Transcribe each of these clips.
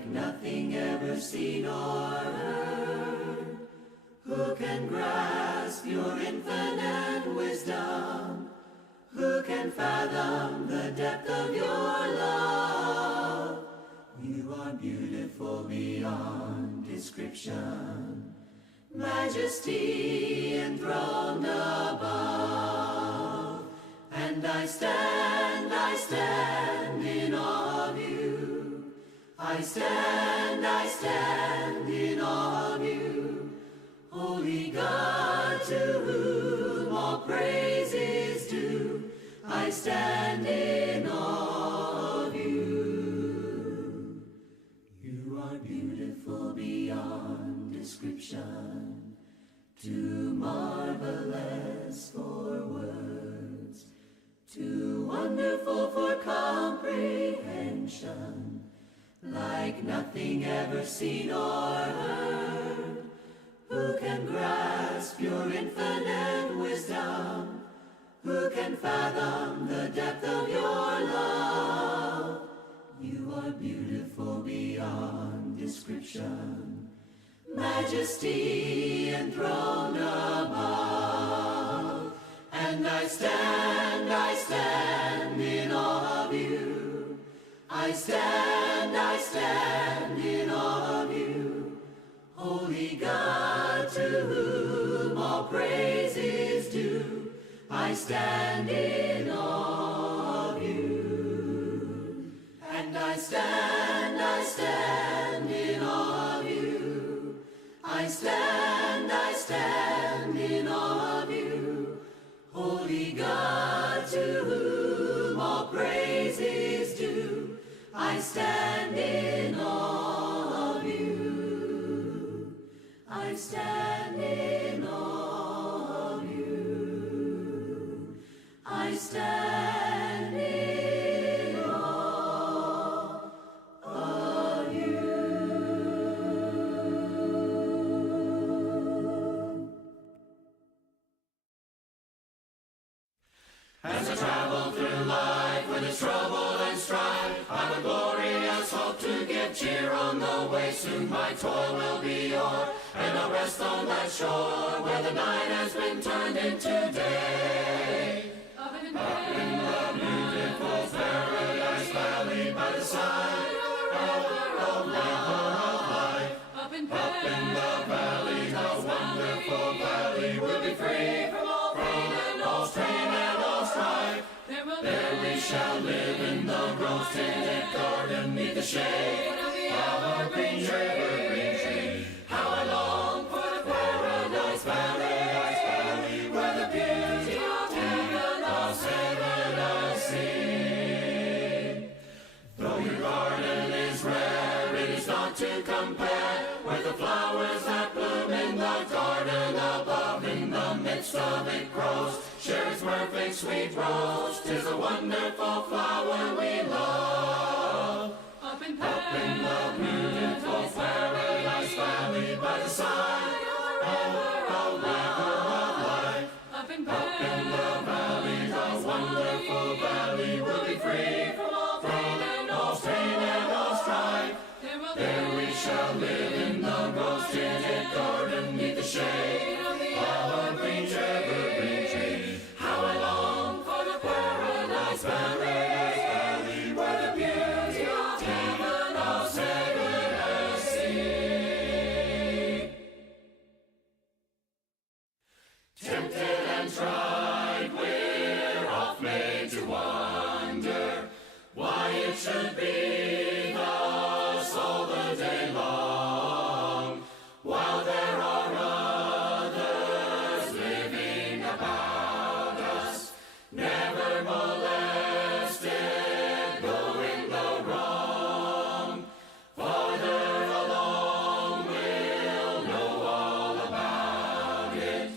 like nothing ever seen or heard. Who can grasp your infinite wisdom? Who can fathom the depth of your love? You are beautiful beyond description, majesty enthroned above. And I stand in awe of you. I stand in awe of you. Holy God, to whom all praise is due, I stand in awe of you. You are beautiful beyond description, too marvelous for words, too wonderful for comprehension, like nothing ever seen or heard. Who can grasp your infinite wisdom? Who can fathom the depth of your love? You are beautiful beyond description, majesty enthroned above. And I stand in awe of you. I stand in awe of you. Holy God, to whom all praise is due, I stand in awe of you. And I stand in awe of you. I stand in awe of you. Holy God, to whom all praise is due, I stand in awe of you. I stand in awe of you. I stand in awe of you. As I travel through life with its trouble and strife, I've a glorious hope to give cheer on the way. Soon my toil will be o'er, and I'll rest on that shore where the night has been turned into day. Up in the beautiful paradise valley by the side of river of life. Up in the valley, the wonderful valley, will be free from all pain and all strain and all strife. There we shall live in the rose-tinted garden, neath the shade of our green tree. How I long for the paradise valley, where the beauty of heaven I see. Though your garden is rare, it is not to compare with the flowers that bloom in the garden above. In the midst of it grows, share its perfect sweet rose. 'Tis a wonderful flower we love. Up in the beautiful paradise valley by the side of river of life. Up in the valley, the wonderful valley, will be free from all pain and all strain and all strife. There we shall live in the rose-tinted garden, neath the shade of our green tree. How I long for the paradise valley, where the beauty of heaven I'll see. Tempted and tried, we're oft made to wonder why it should be thus all the day long, while there are others living about us, never molested, going the wrong. Farther along we'll know all about it.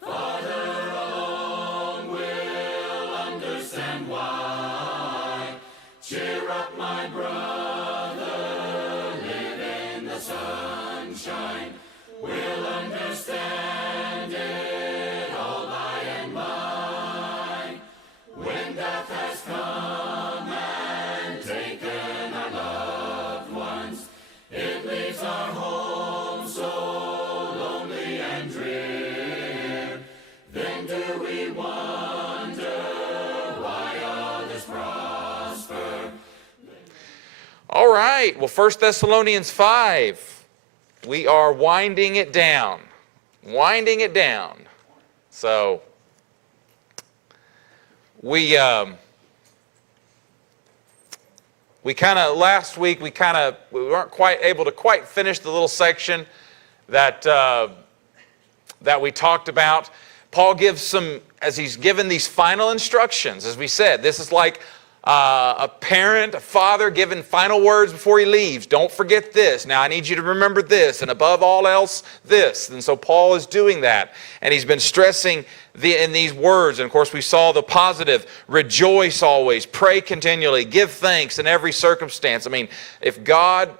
Farther along we'll understand why. Cheer up, my brother, live in the sunshine. We'll understand it all by and by. When death has come and taken our loved ones, right. Well, 1 Thessalonians 5, we are winding it down. Winding it down. So, we kind of, last week, we weren't quite able to quite finish the little section that we talked about. Paul gives some, as he's given these final instructions, as we said, this is like a parent, a father giving final words before he leaves. Don't forget this. Now I need you to remember this, and above all else, this. And so Paul is doing that, and he's been stressing in these words. And of course we saw the positive: rejoice always, pray continually, give thanks in every circumstance. I mean, if God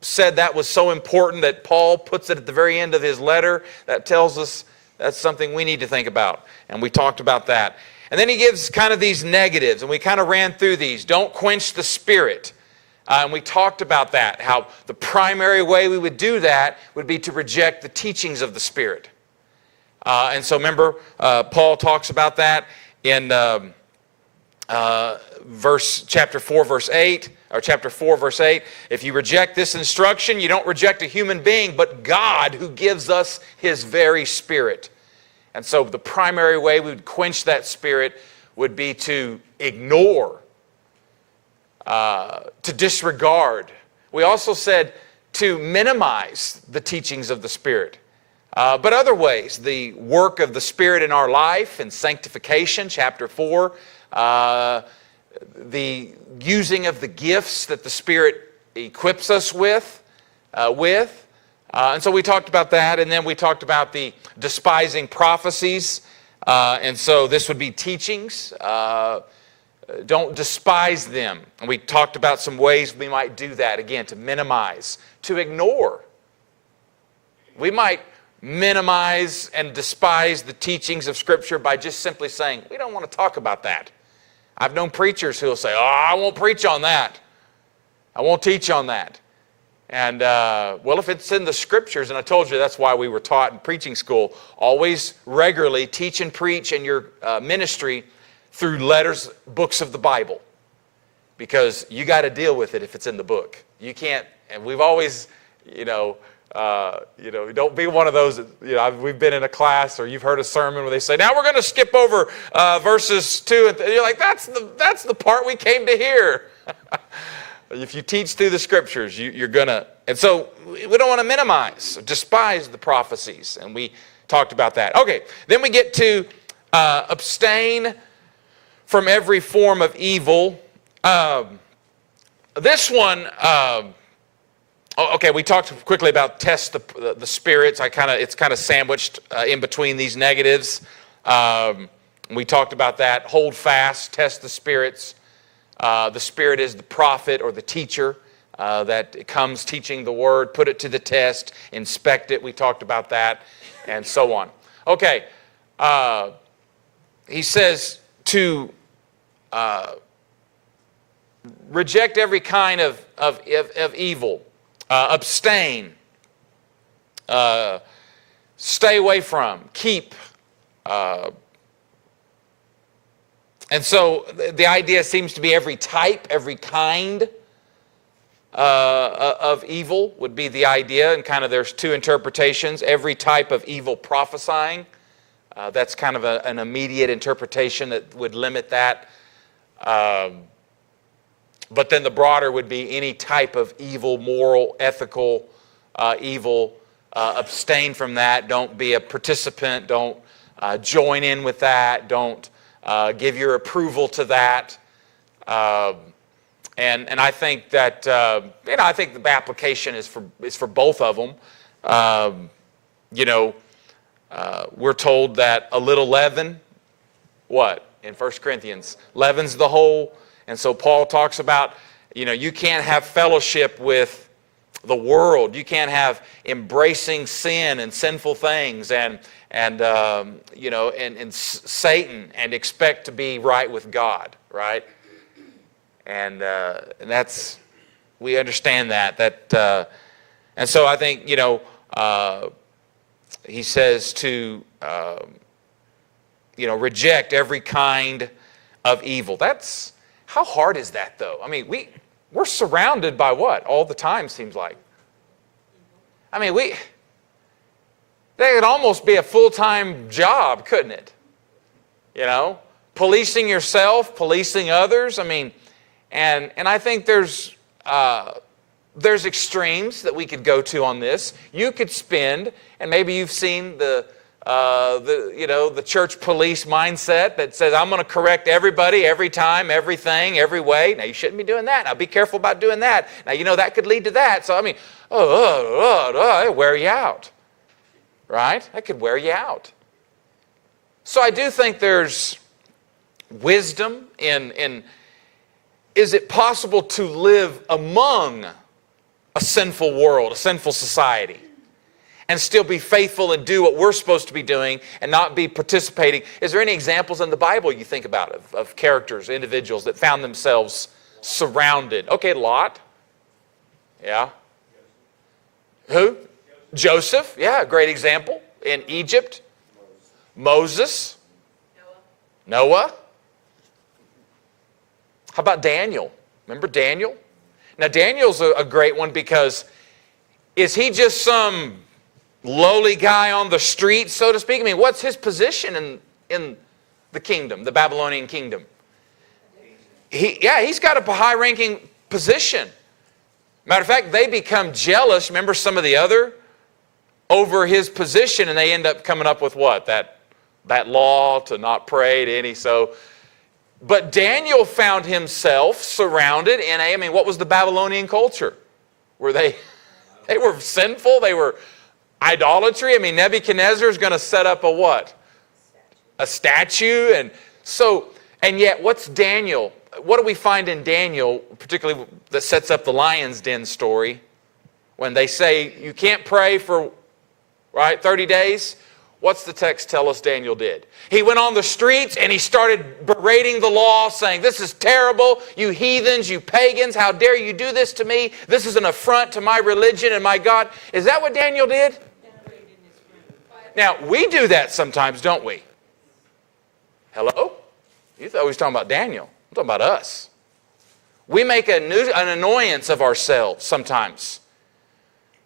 said that was so important that Paul puts it at the very end of his letter, that tells us that's something we need to think about. And we talked about that. And then he gives kind of these negatives, and we kind of ran through these. Don't quench the Spirit. And we talked about that, how the primary way we would do that would be to reject the teachings of the Spirit. And so remember, Paul talks about that in chapter 4, verse 8. Or chapter 4, verse 8. If you reject this instruction, you don't reject a human being, but God, who gives us His very Spirit. And so the primary way we would quench that Spirit would be to ignore, to disregard. We also said to minimize the teachings of the Spirit. But other ways, the work of the Spirit in our life and sanctification, chapter 4, the using of the gifts that the Spirit equips us with. And so we talked about that, and then we talked about the despising prophecies. And so this would be teachings. Don't despise them. And we talked about some ways we might do that, again, to minimize, to ignore. We might minimize and despise the teachings of Scripture by just simply saying, we don't want to talk about that. I've known preachers who will say, I won't preach on that. I won't teach on that. And, well, if it's in the Scriptures, and I told you that's why we were taught in preaching school, always regularly teach and preach in your ministry through letters, books of the Bible. Because you got to deal with it if it's in the book. You can't, and we've always, don't be one of those, we've been in a class or you've heard a sermon where they say, now we're going to skip over verses 2. And you're like, that's the part we came to hear. If you teach through the Scriptures, you're going to, and so we don't want to minimize, despise the prophecies. And we talked about that. Okay, then we get to abstain from every form of evil. This one, okay, we talked quickly about test the spirits. It's kind of sandwiched in between these negatives. We talked about that. Hold fast, test the spirits. The Spirit is the prophet or the teacher that comes teaching the Word. Put it to the test, inspect it. We talked about that, and so on. Okay, he says to reject every kind of evil. Abstain, stay away from, keep. And so the idea seems to be every type, every kind of evil would be the idea. And kind of there's two interpretations. Every type of evil prophesying. That's kind of an immediate interpretation that would limit that. But then the broader would be any type of evil, moral, ethical evil. Abstain from that. Don't be a participant. Don't join in with that. Don't give your approval to that. And I think that, I think the application is for both of them. We're told that a little leaven, what? In 1 Corinthians, leavens the whole. And so Paul talks about, you can't have fellowship with the world. You can't have embracing sin and sinful things and Satan and expect to be right with God, right? And that's, we understand that. And so I think, he says to, reject every kind of evil. How hard is that, though? I mean, we're surrounded by what? All the time, seems like. I mean, that could almost be a full-time job, couldn't it? You know, policing yourself, policing others. I mean, and I think there's extremes that we could go to on this. You could spend, and maybe you've seen the church police mindset that says, I'm going to correct everybody, every time, everything, every way. Now, you shouldn't be doing that. Now, be careful about doing that. Now, that could lead to that. So, I mean, it'll wear you out, right? That could wear you out. So, I do think there's wisdom in is it possible to live among a sinful world, a sinful society, and still be faithful and do what we're supposed to be doing and not be participating? Is there any examples in the Bible you think about of characters, individuals that found themselves surrounded? Okay, Lot. Yeah. Who? Joseph. Yeah, a great example. In Egypt. Moses. Noah. How about Daniel? Remember Daniel? Now, Daniel's a great one because is he just some lowly guy on the street, so to speak? I mean, what's his position in the kingdom, the Babylonian kingdom? He's got a high-ranking position. Matter of fact, they become jealous, remember some of the other, over his position, and they end up coming up with what? That law to not pray to any. But Daniel found himself surrounded in what was the Babylonian culture? Were they were sinful, they were idolatry. I mean, Nebuchadnezzar is going to set up a what? A statue. And yet, what's Daniel? What do we find in Daniel, particularly that sets up the lion's den story, when they say you can't pray for, 30 days? What's the text tell us Daniel did? He went on the streets and he started berating the law, saying, this is terrible, you heathens, you pagans, how dare you do this to me? This is an affront to my religion and my God. Is that what Daniel did? Now, we do that sometimes, don't we? Hello? You thought we was talking about Daniel. I'm talking about us. We make an annoyance of ourselves sometimes.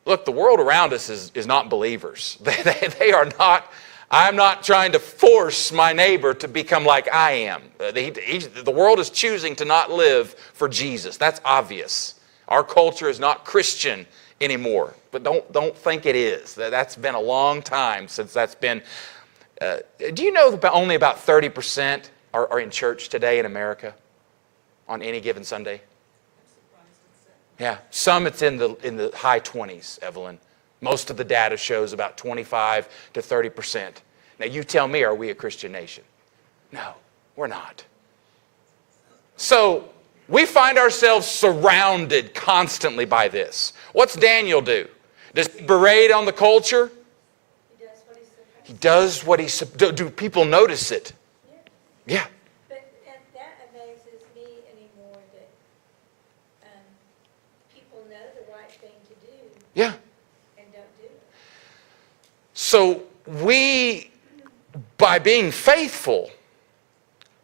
Look, the world around us is not believers. They are not. I'm not trying to force my neighbor to become like I am. The world is choosing to not live for Jesus. That's obvious. Our culture is not Christian anymore. But don't think it is. That's been a long time since that's been. Do you know that only about 30% are in church today in America on any given Sunday? Yeah, some it's in the high 20s, Evelyn. Most of the data shows about 25 to 30%. Now you tell me, are we a Christian nation? No, we're not. So we find ourselves surrounded constantly by this. What's Daniel do? Does he berate on the culture? He does what he's supposed to. Do people notice it? Yeah. Yeah. And don't do it. So we, by being faithful,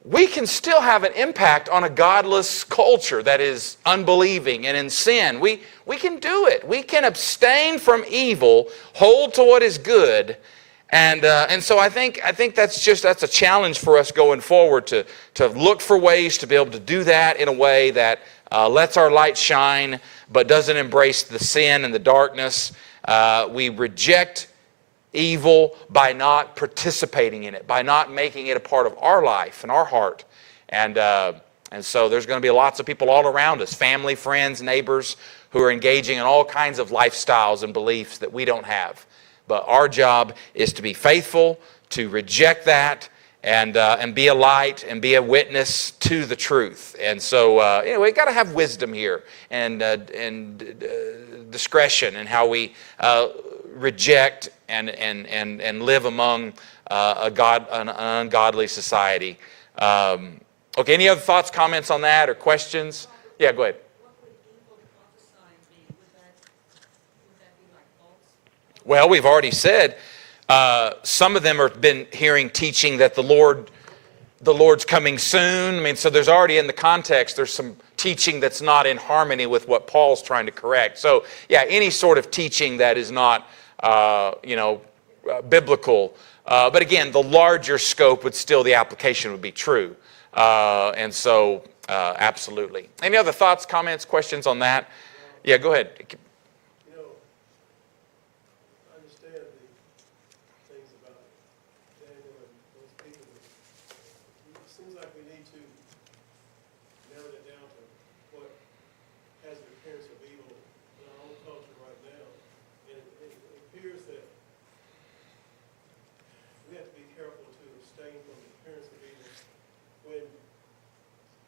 we can still have an impact on a godless culture that is unbelieving and in sin. We can do it. We can abstain from evil, hold to what is good, and so I think that's a challenge for us going forward to look for ways to be able to do that in a way that lets our light shine, but doesn't embrace the sin and the darkness. We reject evil by not participating in it, by not making it a part of our life and our heart. And so there's going to be lots of people all around us, family, friends, neighbors, who are engaging in all kinds of lifestyles and beliefs that we don't have. But our job is to be faithful, to reject that, and be a light and be a witness to the truth. And so we've got to have wisdom here and discretion in how we reject and live among an ungodly society. Okay, any other thoughts, comments on that, or questions? Yeah, go ahead. What would evil prophesying be? Would that be like false? Well, we've already said some of them have been hearing teaching that the Lord's coming soon. I mean, so there's already in the context, there's some teaching that's not in harmony with what Paul's trying to correct. So, yeah, any sort of teaching that is not, biblical. But again, the larger scope would still, the application would be true. And so, absolutely. Any other thoughts, comments, questions on that? Yeah, go ahead. You know, I understand the things about Daniel and those people. It seems like we need to narrow it down to what has the appearance of evil in our own culture right now. And it appears that we have to be careful to abstain from the appearance of evil when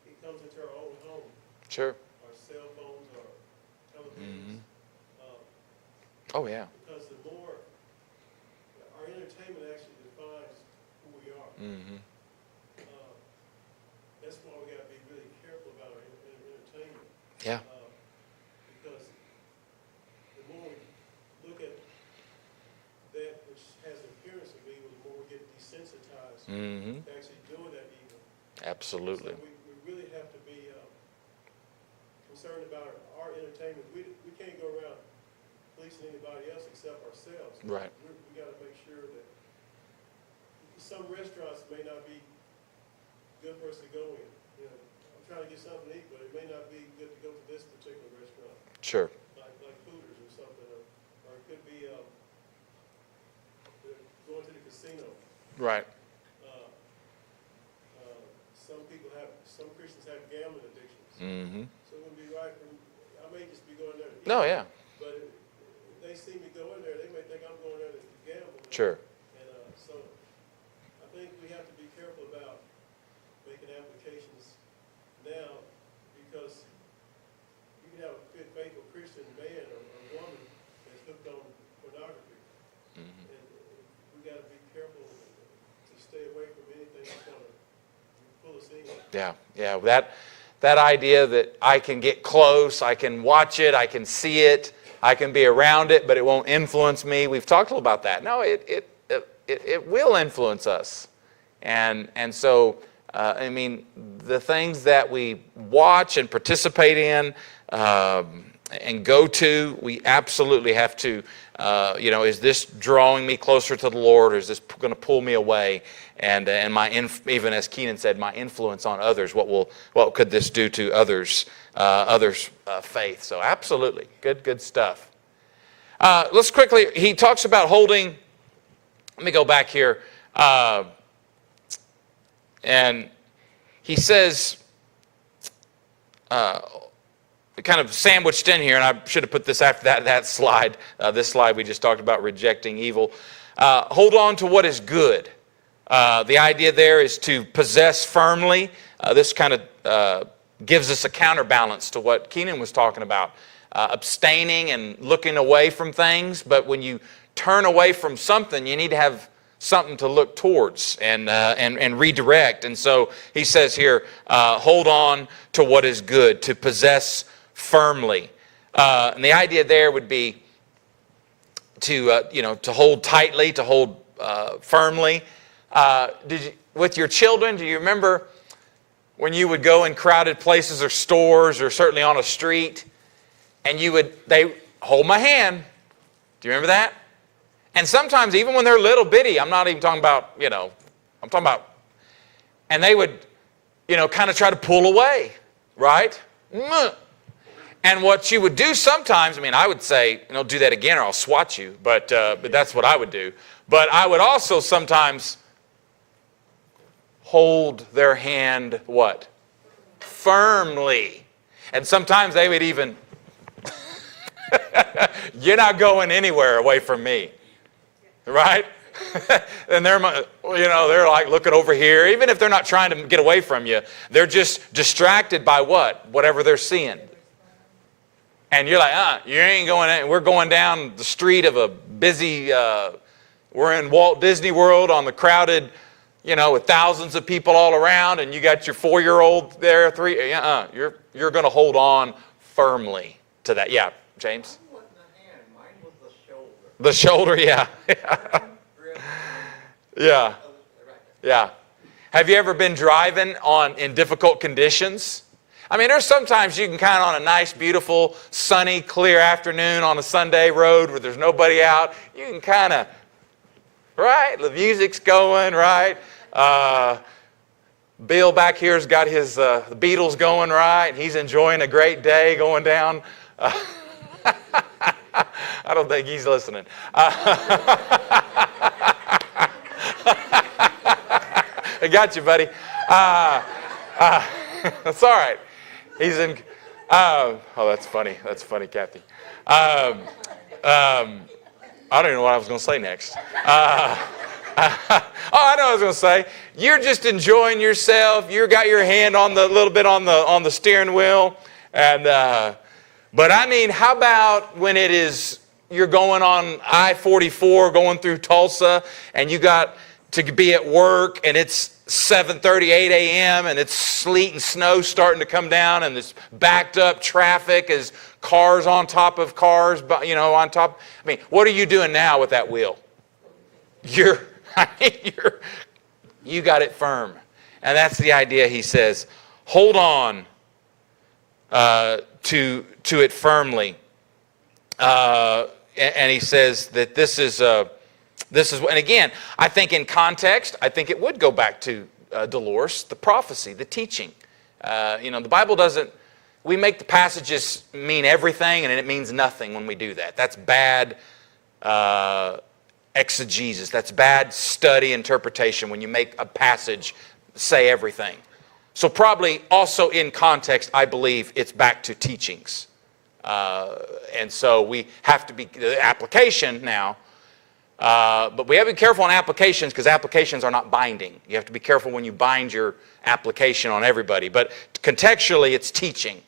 it comes into our own home, Sure. our cell phones, our televisions. Oh, yeah. Because the more, our entertainment actually defines who we are. Mm-hmm. That's why we gotta be really careful about our entertainment. Yeah. Because the more we look at that which has the appearance of evil, the more we get desensitized Mm-hmm. to actually doing that evil. Absolutely. So we really have to be concerned about our entertainment. We can't go around policing anybody else except ourselves. Right. We got to make sure that some restaurants may not be good for us to go in. You know, I'm trying to get something to eat, but it may not be good to go to this particular restaurant, Sure. like Hooters or something, or it could be going to the casino. Right. Some Christians have gambling addictions. Mm-hmm. So it would be right for, I may just be going there to eat. No, yeah. But if they see me go in there, they may think I'm going there to gamble. Sure. And so I think we have to be careful about making applications now, because you can have a good, faithful Christian man or woman that's hooked on pornography. Mm-hmm. And we got to be careful to stay away from anything that's going to pull us in. Yeah. Yeah. That idea that I can get close, I can watch it, I can see it, I can be around it, but it won't influence me. We've talked a little about that. No, it will influence us. And so, I mean, the things that we watch and participate in and go to, we absolutely have to, is this drawing me closer to the Lord, or is this going to pull me away? And even as Keenan said, my influence on others, what could this do to others' faith? So absolutely, good stuff. Let's quickly, he talks about holding, let me go back here, and he says, kind of sandwiched in here, and I should have put this after that slide, this slide we just talked about rejecting evil. Hold on to what is good. The idea there is to possess firmly. This kind of gives us a counterbalance to what Keenan was talking about. Abstaining and looking away from things, but when you turn away from something, you need to have something to look towards and redirect. And so he says here, hold on to what is good, to possess firmly. And the idea there would be to hold tightly, to hold firmly. With your children, do you remember when you would go in crowded places or stores or certainly on a street, and they hold my hand? Do you remember that? And sometimes even when they're little bitty, I'm not even talking about, I'm talking about, and they would, kind of try to pull away, right? And what you would do sometimes, I would say, do that again or I'll swat you, but that's what I would do. But I would also sometimes hold their hand, what? Firmly. And sometimes they would even, you're not going anywhere away from me. Right? And they're like looking over here. Even if they're not trying to get away from you, they're just distracted by what? Whatever they're seeing. And you're like, you ain't going in. We're going down the street of a busy, we're in Walt Disney World on the crowded, with thousands of people all around, and you got your 4-year-old there, you're going to hold on firmly to that. Yeah, James? The shoulder, yeah. Yeah. Yeah. Have you ever been driving in difficult conditions? I mean, there's sometimes you can kind of on a nice, beautiful, sunny, clear afternoon on a Sunday road where there's nobody out, you can kind of, right? The music's going, right? Bill back here's got his the Beatles going, right? He's enjoying a great day going down. I don't think he's listening. I got you, buddy. That's all right. He's in. Oh, that's funny. That's funny, Kathy. I don't even know what I was going to say next. Oh, I know what I was going to say. You're just enjoying yourself. You got your hand on the little bit on the steering wheel, and but I mean, how about when it is you're going on I-44 going through Tulsa, and you got to be at work, and it's 7:30, 8 a.m., and it's sleet and snow starting to come down, and it's backed up traffic as cars on top of cars, on top. I mean, what are you doing now with that wheel? You got it firm. And that's the idea, he says. Hold on to it firmly. And he says that this is, and again, I think in context, I think it would go back to Dolores, the prophecy, the teaching. The Bible doesn't, we make the passages mean everything, and it means nothing when we do that. That's bad exegesis. That's bad study interpretation when you make a passage say everything. So probably also in context, I believe it's back to teachings. And so we have to be, the application now, but we have to be careful on applications because applications are not binding. You have to be careful when you bind your application on everybody. But contextually, it's teaching.